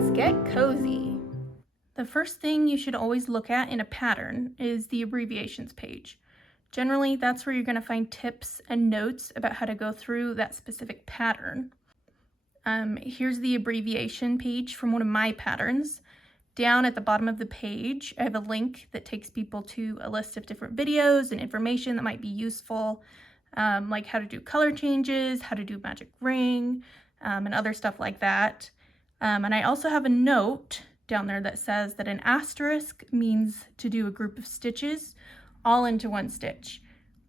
Let's get cozy. The first thing you should always look at in a pattern is the abbreviations page. Generally, that's where you're going to find tips and notes about how to go through that specific pattern. Here's the abbreviation page from one of my patterns. Down at the bottom of the page, I have a link that takes people to a list of different videos and information that might be useful, like how to do color changes, how to do magic ring, and other stuff like that. And I also have a note down there that says that an asterisk means to do a group of stitches all into one stitch.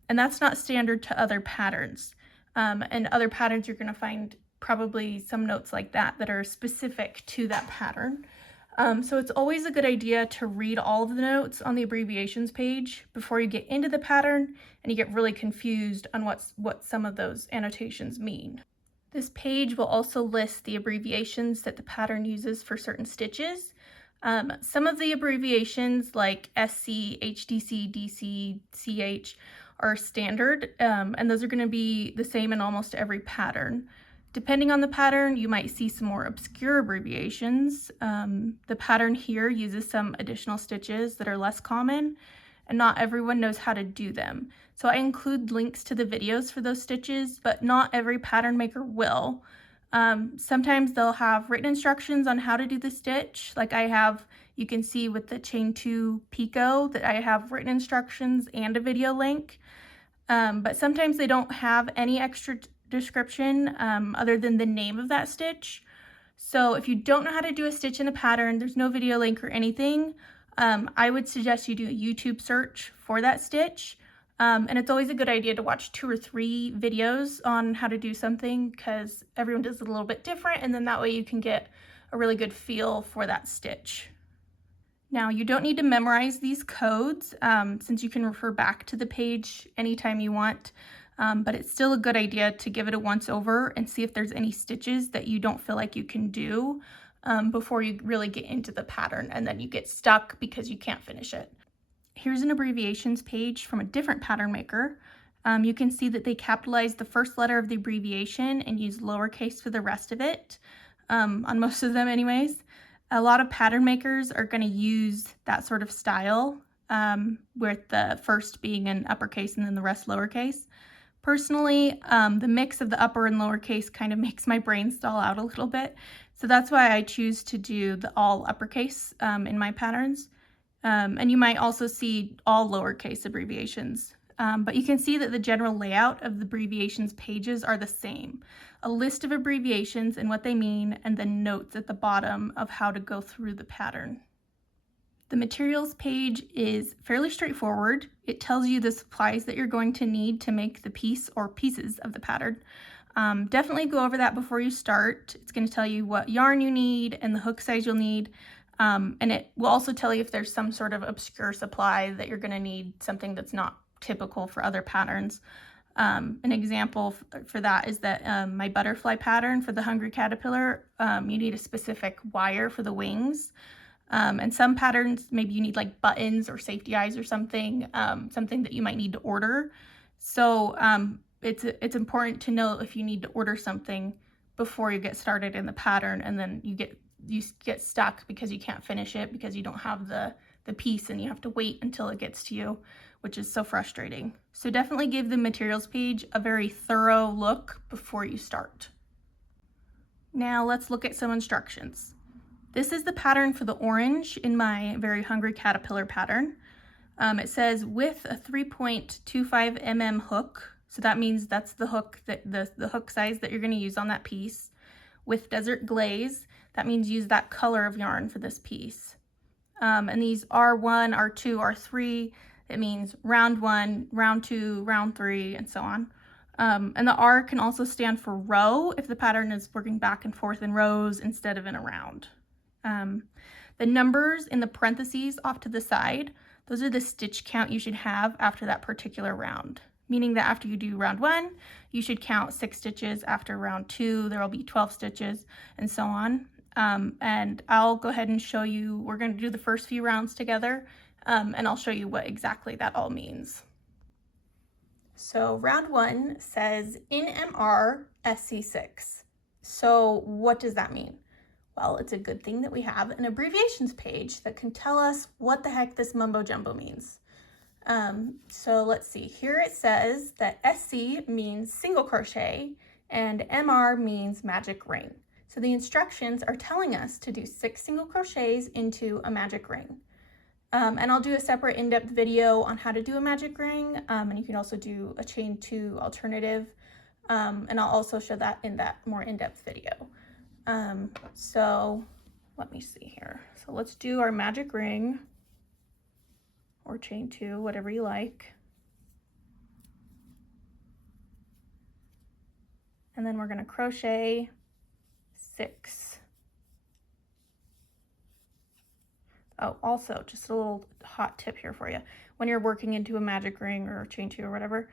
And that's not standard to other patterns. And other patterns you're going to find probably some notes like that that are specific to that pattern. So it's always a good idea to read all of the notes on the abbreviations page before you get into the pattern and you get really confused on what some of those annotations mean. This page will also list the abbreviations that the pattern uses for certain stitches. Some of the abbreviations like SC, HDC, DC, CH are standard, and those are going to be the same in almost every pattern. Depending on the pattern, you might see some more obscure abbreviations. The pattern here uses some additional stitches that are less common, and not everyone knows how to do them. So I include links to the videos for those stitches, but not every pattern maker will. Sometimes they'll have written instructions on how to do the stitch. Like I have, you can see with the chain 2 picot that I have written instructions and a video link. But sometimes they don't have any extra description other than the name of that stitch. So if you don't know how to do a stitch in a pattern, there's no video link or anything, I would suggest you do a YouTube search for that stitch. And it's always a good idea to watch 2 or 3 videos on how to do something because everyone does it a little bit different, and then that way you can get a really good feel for that stitch. Now, you don't need to memorize these codes since you can refer back to the page anytime you want, but it's still a good idea to give it a once over and see if there's any stitches that you don't feel like you can do before you really get into the pattern and then you get stuck because you can't finish it. Here's an abbreviations page from a different pattern maker. You can see that they capitalize the first letter of the abbreviation and use lowercase for the rest of it, on most of them anyways. A lot of pattern makers are going to use that sort of style, with the first being in uppercase and then the rest lowercase. Personally, the mix of the upper and lowercase kind of makes my brain stall out a little bit, so that's why I choose to do the all uppercase in my patterns. And you might also see all lowercase abbreviations, but you can see that the general layout of the abbreviations pages are the same. A list of abbreviations and what they mean, and then notes at the bottom of how to go through the pattern. The materials page is fairly straightforward. It tells you the supplies that you're going to need to make the piece or pieces of the pattern. Definitely go over that before you start. It's going to tell you what yarn you need and the hook size you'll need. And it will also tell you if there's some sort of obscure supply that you're going to need, something that's not typical for other patterns. An example for that is that my butterfly pattern for the Hungry Caterpillar, you need a specific wire for the wings. And some patterns, maybe you need like buttons or safety eyes or something, something that you might need to order. So it's important to know if you need to order something before you get started in the pattern, and then you get stuck because you can't finish it because you don't have the piece and you have to wait until it gets to you, which is so frustrating. So definitely give the materials page a very thorough look before you start. Now let's look at some instructions. This is the pattern for the orange in my Very Hungry Caterpillar pattern. It says with a 3.25 mm hook, so that means that's the hook that the hook size that you're going to use on that piece. With desert glaze, that means use that color of yarn for this piece. And these R1, R2, R3, it means round 1, round 2, round 3, and so on. And the R can also stand for row if the pattern is working back and forth in rows instead of in a round. The numbers in the parentheses off to the side, those are the stitch count you should have after that particular round. Meaning that after you do round 1, you should count 6 stitches. After round 2, there will be 12 stitches, and so on. And I'll go ahead and show you, we're going to do the first few rounds together, and I'll show you what exactly that all means. So round 1 says in MR SC6. So what does that mean? Well, it's a good thing that we have an abbreviations page that can tell us what the heck this mumbo jumbo means. So let's see, here it says that SC means single crochet and MR means magic ring. So the instructions are telling us to do 6 single crochets into a magic ring. And I'll do a separate in-depth video on how to do a magic ring, and you can also do a chain 2 alternative, and I'll also show that in that more in-depth video. So let me see here. So let's do our magic ring, or chain 2, whatever you like. And then we're going to crochet 6. Oh, also, just a little hot tip here for you. When you're working into a magic ring or chain 2 or whatever,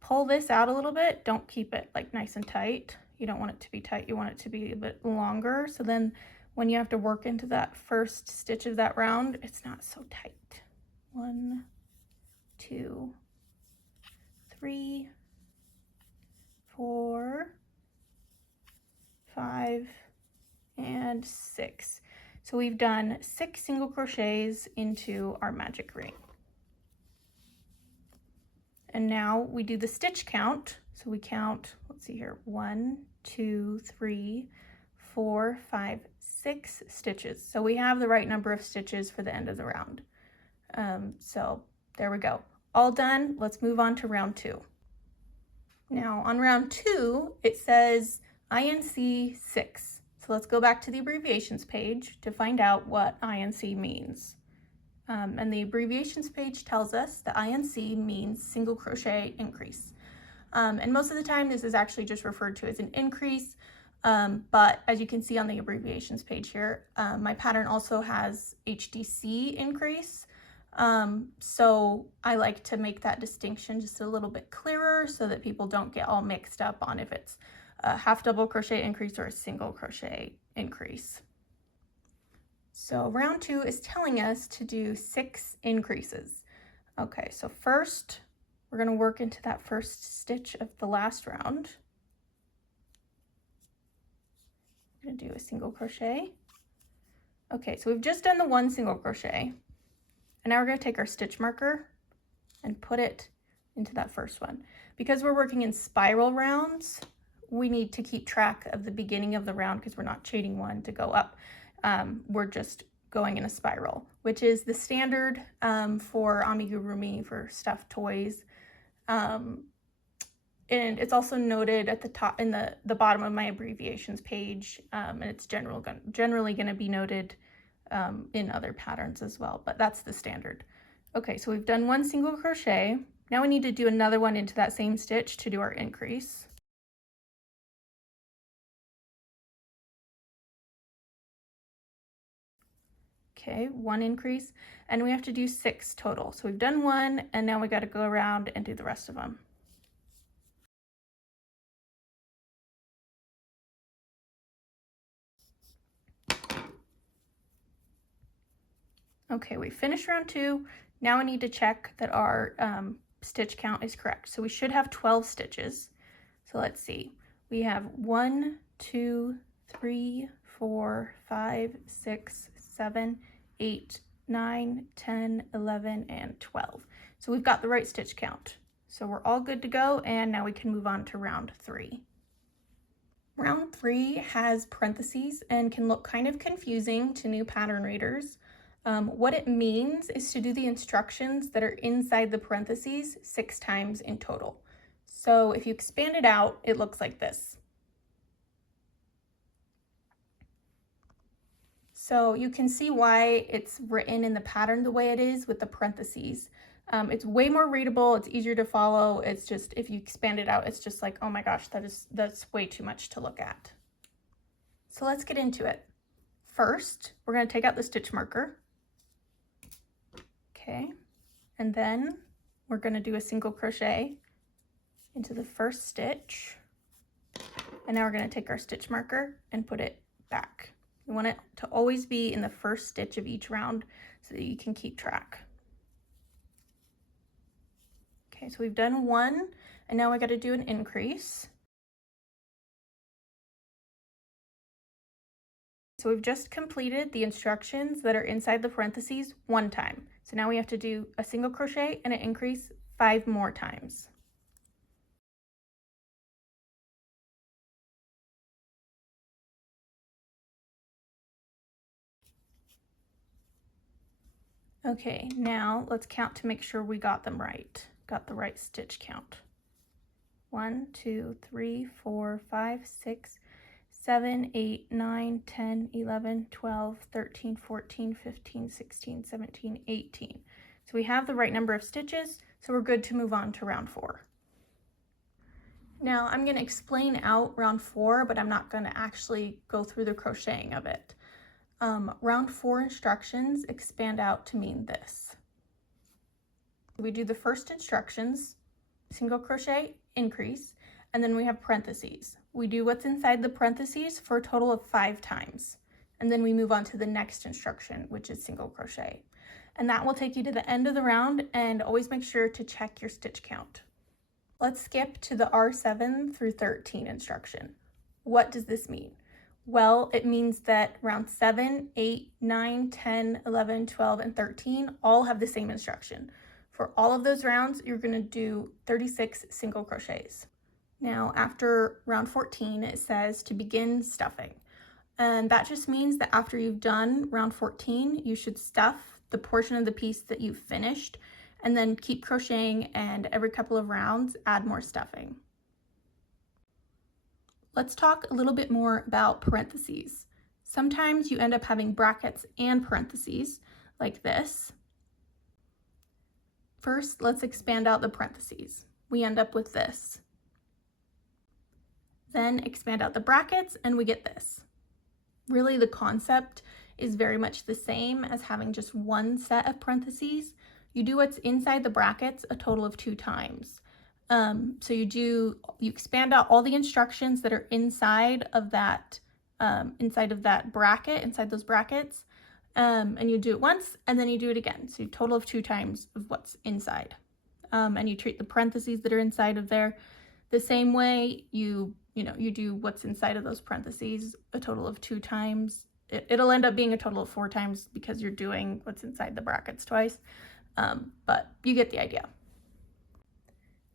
pull this out a little bit. Don't keep it like nice and tight. You don't want it to be tight. You want it to be a bit longer. So then when you have to work into that first stitch of that round, it's not so tight. 1, 2, 3, 4, 5, and 6. So we've done 6 single crochets into our magic ring. And now we do the stitch count. So we count, let's see here, 1, 2, 3, 4, 5, 6 stitches. So we have the right number of stitches for the end of the round. So there we go. All done. Let's move on to round 2. Now on round 2, it says INC 6. So let's go back to the abbreviations page to find out what INC means. And the abbreviations page tells us that INC means single crochet increase. And most of the time this is actually just referred to as an increase, but as you can see on the abbreviations page here, my pattern also has HDC increase. So I like to make that distinction just a little bit clearer so that people don't get all mixed up on if it's a half double crochet increase or a single crochet increase. So round 2 is telling us to do 6 increases. Okay, so first we're going to work into that first stitch of the last round. I'm going to do a single crochet. Okay, so we've just done the 1 single crochet. And now we're going to take our stitch marker and put it into that first one. Because we're working in spiral rounds, we need to keep track of the beginning of the round because we're not chaining 1 to go up. We're just going in a spiral, which is the standard for amigurumi, for stuffed toys. And it's also noted at the top, in the bottom of my abbreviations page, and it's generally going to be noted in other patterns as well, but that's the standard. Okay, so we've done 1 single crochet. Now we need to do another one into that same stitch to do our increase. Okay, 1 increase, and we have to do 6 total. So we've done 1, and now we got to go around and do the rest of them. Okay, we finished round 2. Now we need to check that our stitch count is correct. So we should have 12 stitches. So let's see. We have 1, 2, 3, 4, 5, 6, 7, 8, 9, 10, 11, and 12. So we've got the right stitch count. So we're all good to go, and now we can move on to round 3. Round 3 has parentheses and can look kind of confusing to new pattern readers. What it means is to do the instructions that are inside the parentheses 6 times in total. So if you expand it out, it looks like this. So you can see why it's written in the pattern the way it is with the parentheses. It's way more readable, it's easier to follow. It's just, if you expand it out, it's just like, oh my gosh, that's way too much to look at. So let's get into it. First, we're going to take out the stitch marker. Okay, and then we're going to do a single crochet into the first stitch. And now we're going to take our stitch marker and put it back. You want it to always be in the first stitch of each round so that you can keep track. Okay, so we've done 1, and now we got to do an increase. So we've just completed the instructions that are inside the parentheses one time. So now we have to do a single crochet and an increase 5 more times. Okay, now let's count to make sure we got them right. Got the right stitch count. 1, 2, 3, 4, 5, 6, 7, 8, 9, 10, 11, 12, 13, 14, 15, 16, 17, 18. So we have the right number of stitches, so we're good to move on to round 4. Now I'm going to explain out round 4, but I'm not going to actually go through the crocheting of it. Round 4 instructions expand out to mean this. We do the first instructions, single crochet, increase, and then we have parentheses. We do what's inside the parentheses for a total of 5 times. And then we move on to the next instruction, which is single crochet. And that will take you to the end of the round, and always make sure to check your stitch count. Let's skip to the R7 through 13 instruction. What does this mean? Well, it means that round 7, 8, 9, 10, 11, 12, and 13 all have the same instruction. For all of those rounds, you're going to do 36 single crochets. Now, after round 14, it says to begin stuffing. And that just means that after you've done round 14, you should stuff the portion of the piece that you've finished, and then keep crocheting, and every couple of rounds, add more stuffing. Let's talk a little bit more about parentheses. Sometimes you end up having brackets and parentheses, like this. First, let's expand out the parentheses. We end up with this. Then expand out the brackets, and we get this. Really, the concept is very much the same as having just one set of parentheses. You do what's inside the brackets a total of 2 times. So you expand out all the instructions that are inside of that bracket, inside those brackets, and you do it once, and then you do it again. So a total of 2 times of what's inside. And you treat the parentheses that are inside of there the same way. You do what's inside of those parentheses a total of 2 times. It'll end up being a total of 4 times because you're doing what's inside the brackets twice, but you get the idea.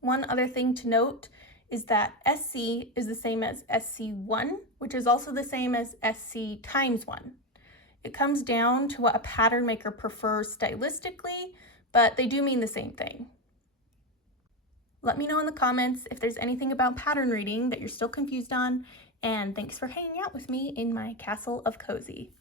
One other thing to note is that SC is the same as SC1, which is also the same as SC times 1. It comes down to what a pattern maker prefers stylistically, but they do mean the same thing. Let me know in the comments if there's anything about pattern reading that you're still confused on, and thanks for hanging out with me in my castle of cozy.